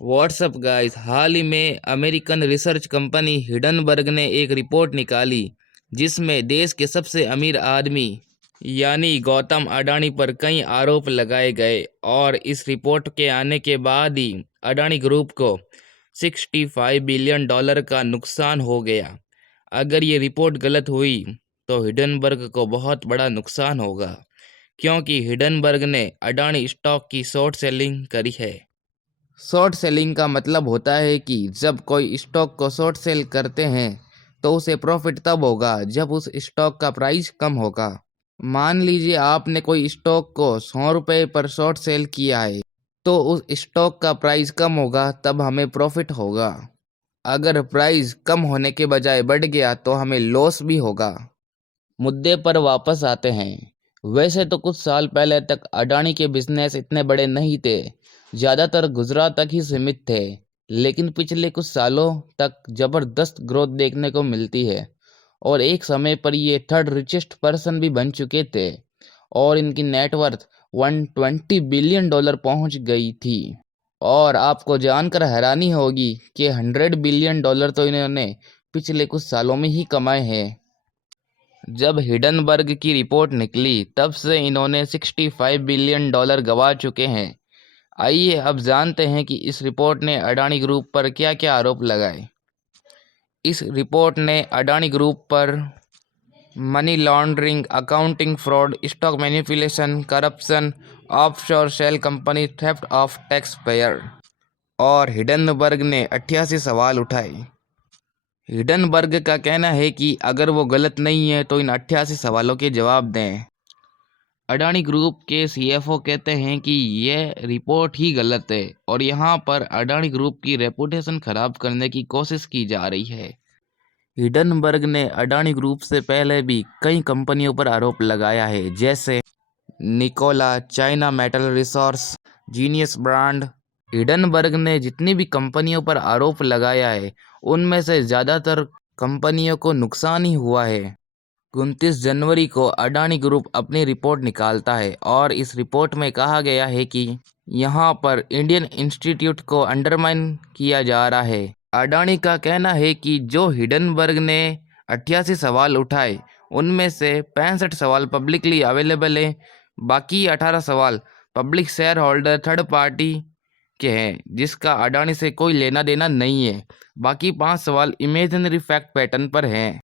WhatsApp guys, हाल ही में American research company Hindenburg ने एक रिपोर्ट निकाली जिसमें देश के सबसे अमीर आदमी यानी गौतम अडानी पर कई आरोप लगाए गए। और इस रिपोर्ट के आने के बाद ही अडानी ग्रुप को 65 बिलियन डॉलर का नुकसान हो गया। अगर ये रिपोर्ट गलत हुई तो हिडनबर्ग को बहुत बड़ा नुकसान होगा, क्योंकि हिडनबर्ग ने अडानी स्टॉक की शॉर्ट सेलिंग करी है। शॉर्ट सेलिंग का मतलब होता है कि जब कोई स्टॉक को शॉर्ट सेल करते हैं तो उसे प्रॉफिट तब होगा जब उस स्टॉक का प्राइस कम होगा। मान लीजिए आपने कोई स्टॉक को 100 रुपये पर शॉर्ट सेल किया है, तो उस स्टॉक का प्राइस कम होगा, तब हमें प्रॉफिट होगा। अगर प्राइस कम होने के बजाय बढ़ गया तो हमें लॉस भी होगा। मुद्दे पर वापस आते हैं। वैसे तो कुछ साल पहले तक अडानी के बिजनेस इतने बड़े नहीं थे, ज़्यादातर गुजरात तक ही सीमित थे। लेकिन पिछले कुछ सालों तक ज़बरदस्त ग्रोथ देखने को मिलती है और एक समय पर ये थर्ड रिचेस्ट पर्सन भी बन चुके थे और इनकी नेटवर्थ 120 बिलियन डॉलर पहुंच गई थी। और आपको जानकर हैरानी होगी कि 100 बिलियन डॉलर तो इन्होंने पिछले कुछ सालों में ही कमाए हैं। जब हिडनबर्ग की रिपोर्ट निकली तब से इन्होंने 65 बिलियन डॉलर गंवा चुके हैं। आइए अब जानते हैं कि इस रिपोर्ट ने अडानी ग्रुप पर क्या क्या आरोप लगाए। इस रिपोर्ट ने अडानी ग्रुप पर money laundering, accounting fraud, stock manipulation, corruption, offshore shell company, theft of tax payer और हिडनबर्ग ने 88 सवाल उठाए। हिडनबर्ग का कहना है कि अगर वो गलत नहीं है तो इन 88 सवालों के जवाब दें। अडानी ग्रुप के सीएफओ कहते हैं कि यह रिपोर्ट ही गलत है और यहाँ पर अडानी ग्रुप की रेपुटेशन खराब करने की कोशिश की जा रही है। हिडनबर्ग ने अडानी ग्रुप से पहले भी कई कंपनियों पर आरोप लगाया है, जैसे Nikola, China metal resource, genius brand. Hindenburg ने जितनी भी कंपनियों पर आरोप लगाया है उनमें से ज़्यादातर कंपनियों को नुकसान ही हुआ है। 29 जनवरी को अडानी ग्रुप अपनी रिपोर्ट निकालता है और इस रिपोर्ट में कहा गया है कि यहाँ पर इंडियन इंस्टीट्यूट को अंडरमाइन किया जा रहा है। अडानी का कहना है कि जो हिडनबर्ग ने 88 सवाल उठाए उनमें से 65 सवाल पब्लिकली अवेलेबल है, बाकी 18 सवाल public share holder third party के हैं जिसका अडानी से कोई लेना देना नहीं है। बाकी 5 सवाल इमेजिनरी फैक्ट पैटर्न पर हैं।